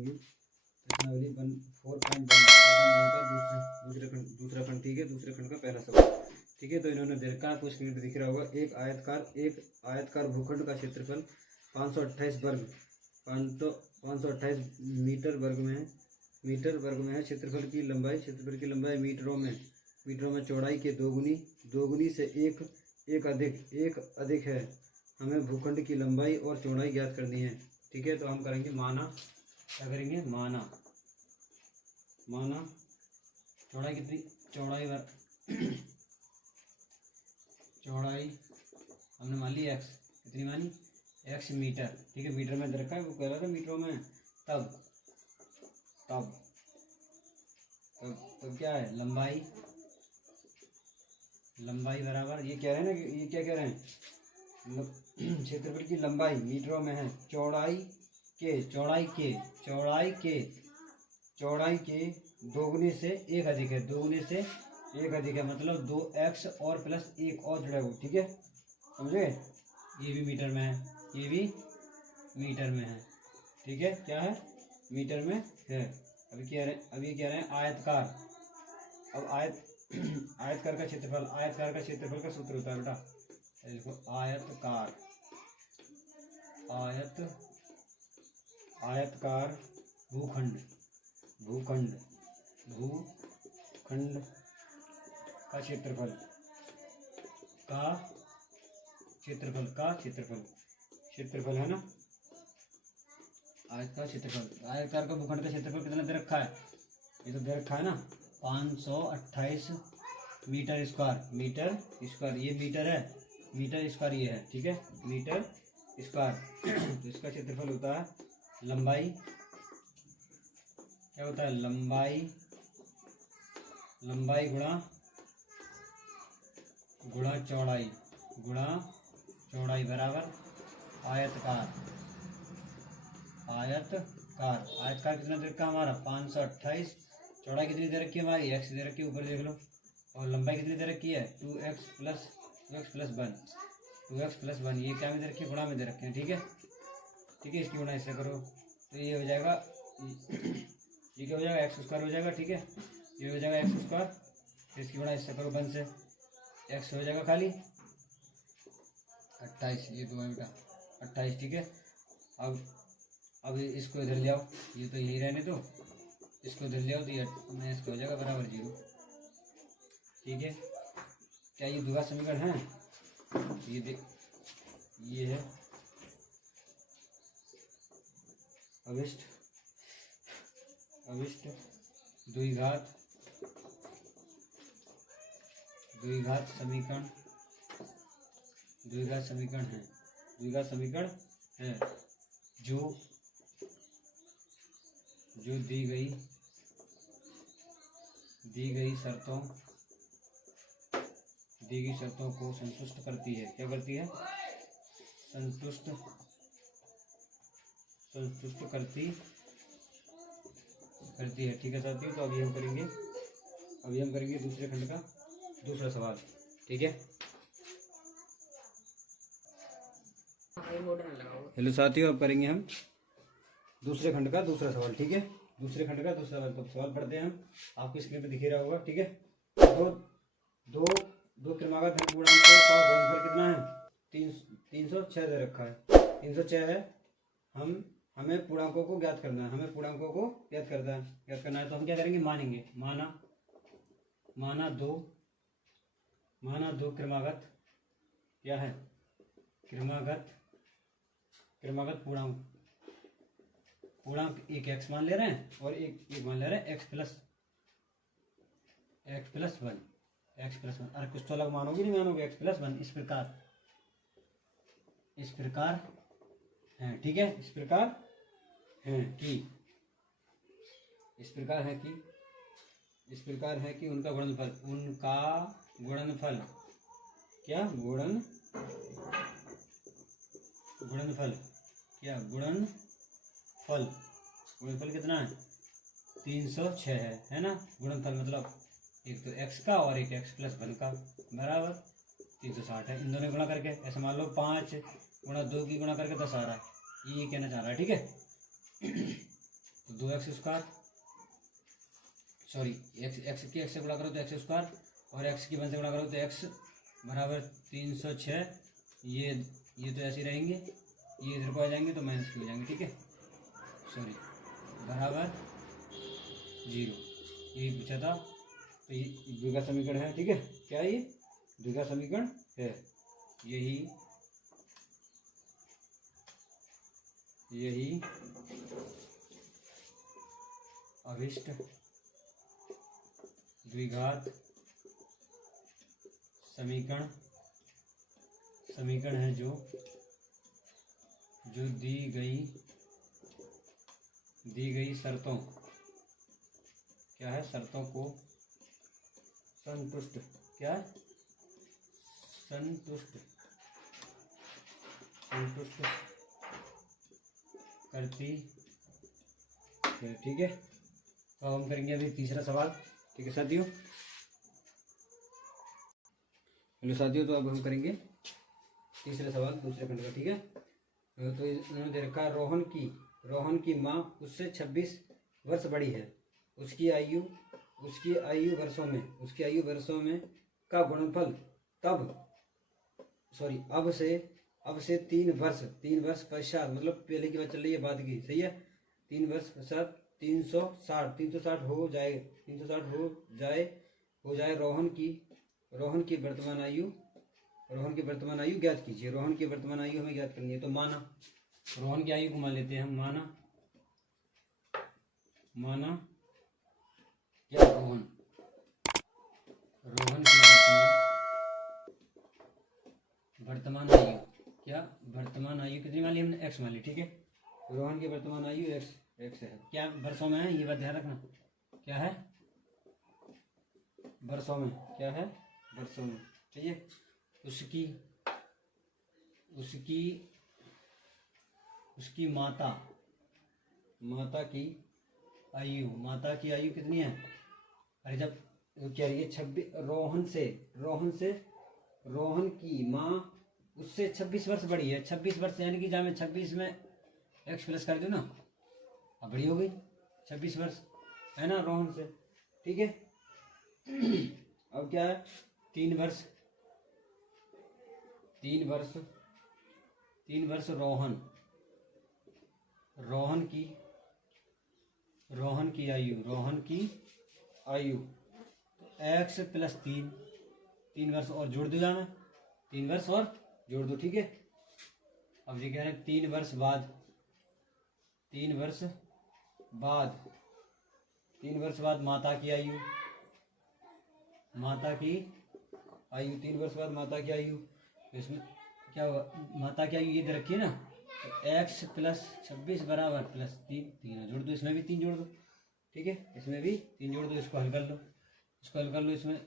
Value प्रश्नावली 4.1 का दूसरा खंड, ठीक है, दूसरे खंड का पहला सवाल, ठीक है। तो इन्होंने दे रखा है, आपको स्क्रीन पर दिख रहा होगा, एक आयतकार भूखंड का क्षेत्रफल 528 मीटर वर्ग में है, क्षेत्रफल की लंबाई मीटरों में चौड़ाई के दोगुनी से एक अधिक है। हमें भूखंड की लंबाई और चौड़ाई ज्ञात करनी है, ठीक है। तो हम करेंगे माना, क्या करेंगे, माना चौड़ाई कितनी, चौड़ाई हमने मान ली x, कितनी मानी, x मीटर, ठीक है। मीटर में दे रखा है, वो कह रहा था मीटरों में, तब क्या है, लंबाई बराबर, ये कह रहे हैं ना, ये क्या कह रहे हैं, क्षेत्रफल की लंबाई मीटरों में है, चौड़ाई के दोगुने से एक अधिक है, मतलब 2x और प्लस एक और जुड़ा हुआ, ठीक है, समझे। ये भी मीटर में है, ठीक है, क्या है, मीटर में है। अभी ये कह रहे हैं आयतकार। अब आयतकार का क्षेत्रफल का सूत्र होता है बेटा, देखो, आयतकार भूखंड का क्षेत्रफल है ना, आयतकार का भूखंड का क्षेत्रफल कितना दे रखा है, ये तो दे रखा है ना, 528 मीटर स्क्वायर, ये मीटर है, मीटर स्क्वायर ये है, ठीक है, मीटर स्क्वायर। तो इसका क्षेत्रफल होता है लंबाई, क्या होता है, लंबाई गुणा चौड़ाई बराबर आयतकार कितना दे रखा हमारा, 528, चौड़ाई कितनी दे रखी है हमारी, x दे रखी है, ऊपर देख लो, और लंबाई कितनी दे रखी है, 2x प्लस 1, ये क्या में दे रखी है, गुणा में दे रखे हैं, ठीक है, इसकी गुणा इससे करो, तो ये हो जाएगा, ये क्या हो जाएगा, x स्क्वायर हो जाएगा, ठीक है, ये हो जाएगा x स्क्वायर, फिर इसकी गुणा इससे करो 1 से, x हो जाएगा खाली 28, ये दो बेटा 28, ठीक है। अब इसको इधर ले आओ, ये तो यही रहने दो, इसको इधर ले आओ, तो ये इसको हो जाएगा बराबर 0, ठीक है। क्या ये द्विघात समीकरण है, ये देख, ये है अभिष्ट द्विघात समीकरण है, जो दी गई शर्तों को संतुष्ट करती है, क्या करती है, संतुष्ट करती है, ठीक है साथियों। तो अभी हम करेंगे दूसरे खंड का दूसरा सवाल, ठीक है। हेलो साथियों, अब करेंगे हम दूसरे खंड का दूसरा सवाल, ठीक है, दूसरे खंड का दूसरा सवाल। तो सवाल पढ़ते हैं हम, आपकी स्क्रीन पे दिख रहा होगा, ठीक है। दो क्रमागत धन पूर्णांकों का गुणनफल कितना है, 306 दे रखा है, 306 है। हमें पूर्णांकों को ज्ञात करना है, तो हम क्या करेंगे, मानेंगे, माना दो क्रमागत, क्या है, क्रमागत पूर्णांक एक x मान ले रहे हैं और एक मान ले रहे हैं x प्लस 1, अरे कुछ तो अलग मानोगे, नहीं मानोगे, x प्लस 1, इस प्रकार है, ठीक है, इस प्रकार है कि उनका गुणनफल क्या, गुणनफल कितना है, 306 है ना। गुणनफल मतलब एक तो x का और एक x प्लस 1 का बराबर 360 है। इन दोनों गुणा करके ऐसे मान लो 5 गुणा 2 की गुणा करके 10 आ रहा है, ये कहना चाह रहा है, ठीक है। तो 2x², सॉरी एक्स की एक्स से गुणा करो तो x² और x की 1 से गुणा करो तो x बराबर 306। ये तो ऐसे रहेंगे, ये इधर को आ जाएंगे तो माइनस की हो जाएंगे, ठीक है, सॉरी बराबर 0। यही पूछा था, तो ये द्विघात समीकरण है, ठीक है। क्या ये द्विघात समीकरण है, यही अभिष्ट द्विघात समीकरण है जो दी गई शर्तों, क्या है, शर्तों को संतुष्ट, क्या है, संतुष्ट करती है, ठीक है। तो हम करेंगे अभी तीसरा सवाल, ठीक है साथियों। हेलो साथियों, तो अब हम करेंगे तीसरा सवाल दूसरे खंड का, ठीक है। तो इन्होंने दे रखा, रोहन की माँ उससे 26 वर्ष बड़ी है, उसकी आयु वर्षों में का गुणनफल अब से 3 वर्ष पश्चात, मतलब पहले की बात चल रही है, बाद की, सही है। 3 वर्ष पश्चात 360 हो जाए रोहन की वर्तमान आयु ज्ञात कीजिए। रोहन की वर्तमान आयु हमें ज्ञात करनी है, तो माना रोहन की आयु को मान लेते हैं हम, माना क्या, रोहन की वर्तमान आयु कितनी मान ली हमने, x मान ली, ठीक है। रोहन की वर्तमान आयु x है, क्या वर्षों में है, ये बात ध्यान रखना, क्या है, वर्षों में, क्या है, वर्षों में, ठीक है। उसकी माता की आयु कितनी है, अरे जब क्या है, 26, रोहन की माँ उससे 26 वर्ष बड़ी है, 26 वर्ष यानी कि जहाँ मैं 26 में x प्लस कर दूँ ना, अब बड़ी हो गई 26 वर्ष, है ना, रोहन से, ठीक है। अब क्या है, 3 वर्ष रोहन की आयु x प्लस 3 वर्ष और जोड़ दो, जाना 3 वर्ष और जोड़ दो, ठीक है। अब ये कह रहे हैं 3 वर्ष बाद माता की आयु 3 वर्ष बाद माता की आयु, तो इसमें क्या होगा, माता की आयु ये दे रखी है ना, तो x प्लस 26 बराबर प्लस 3 जोड़ दो, इसमें भी 3 जोड़ दो, ठीक है, इसमें भी 3 जोड़ दो, इसको हल कर लो, इसमें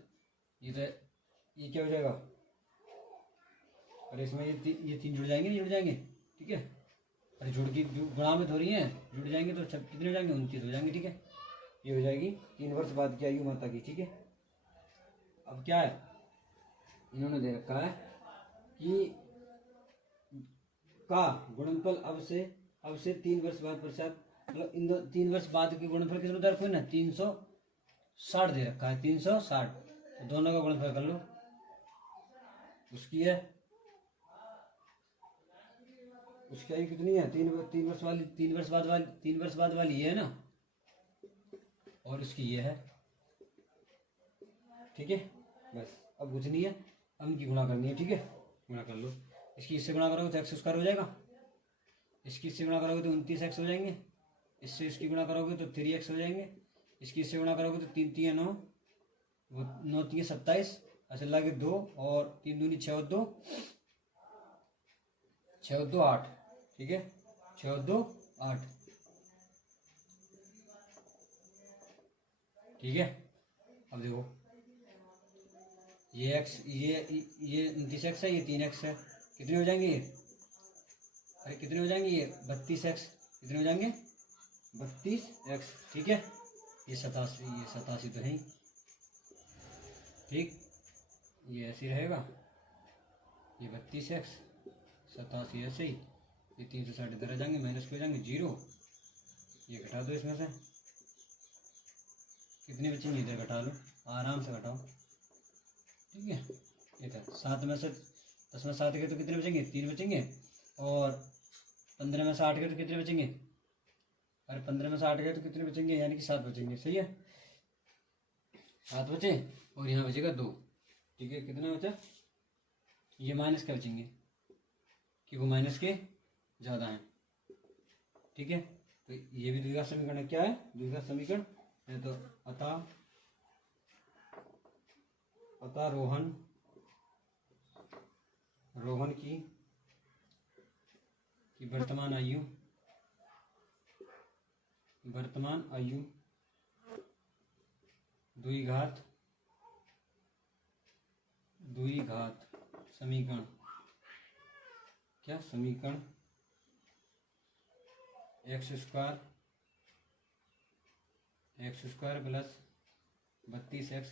ये क्या हो जाएगा, अरे इसमें ये 3 जुड़ जाएंगे, नहीं जुड़ जाएंगे, ठीक है। अरे जुड़ की गुणा में थोड़ी है, जुड़ जाएंगे तो कितने हो जाएंगे, 29 हो जाएंगे, ठीक है। ये हो जाएगी 3 वर्ष बाद की आयु माता की, ठीक है। अब क्या है, इन्होंने दे रखा है कि का गुणनफल अब से 3 वर्ष बाद पश्चात, मतलब इन 3 वर्ष बाद के गुणनफल कितना होता है, कोई ना 360 दे रखा है, 360, तो दोनों का गुणनफल कर लो, उसकी आयु कितनी है, 3 वर्ष बाद वाली ये है ना, और उसकी ये है, ठीक है। बस अब कुछ नहीं है, अब इनकी गुणा करनी है, ठीक है, गुणा कर लो। इसकी इससे गुणा करोगे तो x² हो जाएगा, इसकी इससे गुणा करोगे तो 29x हो जाएंगे, इससे इसकी गुणा करोगे तो 3x हो जाएंगे, इसकी इससे गुणा करोगे तो 3 3 9, 9 3 27, अच्छा लगे 2 और 3 दूनी 6 और 2 8, ठीक है, 6 और 2 8, ठीक है। अब देखो ये x, ये 29x है, ये 3x है, कितने हो जाएंगे ये, अरे कितने हो जाएंगे ये 32x, कितने हो जाएंगे 32x, ठीक है। ये 87 तो है, ठीक, ये ऐसे रहेगा, ये 32x 87 ऐसे ही, ये 360 इधर आ जाएंगे, माइनस के हो जाएंगे 0, ये घटा दो इसमें से, कितने बचेंगे इधर घटा लो, आराम से घटाओ, ठीक है। ये था 7 में से 10 में 7 गए तो कितने बचेंगे, 3 बचेंगे। और 15 में से 8 गए तो कितने बचेंगे, अरे 15 में से 8 गए तो कितने बचेंगे, यानी कि 7 बचेंगे, सही है। 7 बचे और यहाँ बचेगा 2, ठीक है। कितना बचा, ये माइनस क्या बचेंगे कि वो माइनस के ज़्यादा हैं, ठीक है। तो ये भी द्विघात समीकरण क्या है, द्विघात समीकरण है। तो अतः रोहन की वर्तमान आयु द्विघात समीकरण, क्या समीकरण x square plus 32x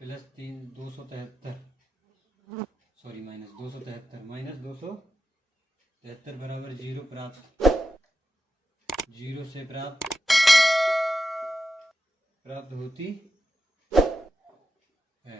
plus 273 sorry minus 273 बराबर 0 प्राप्त, 0 से प्राप्त होती है।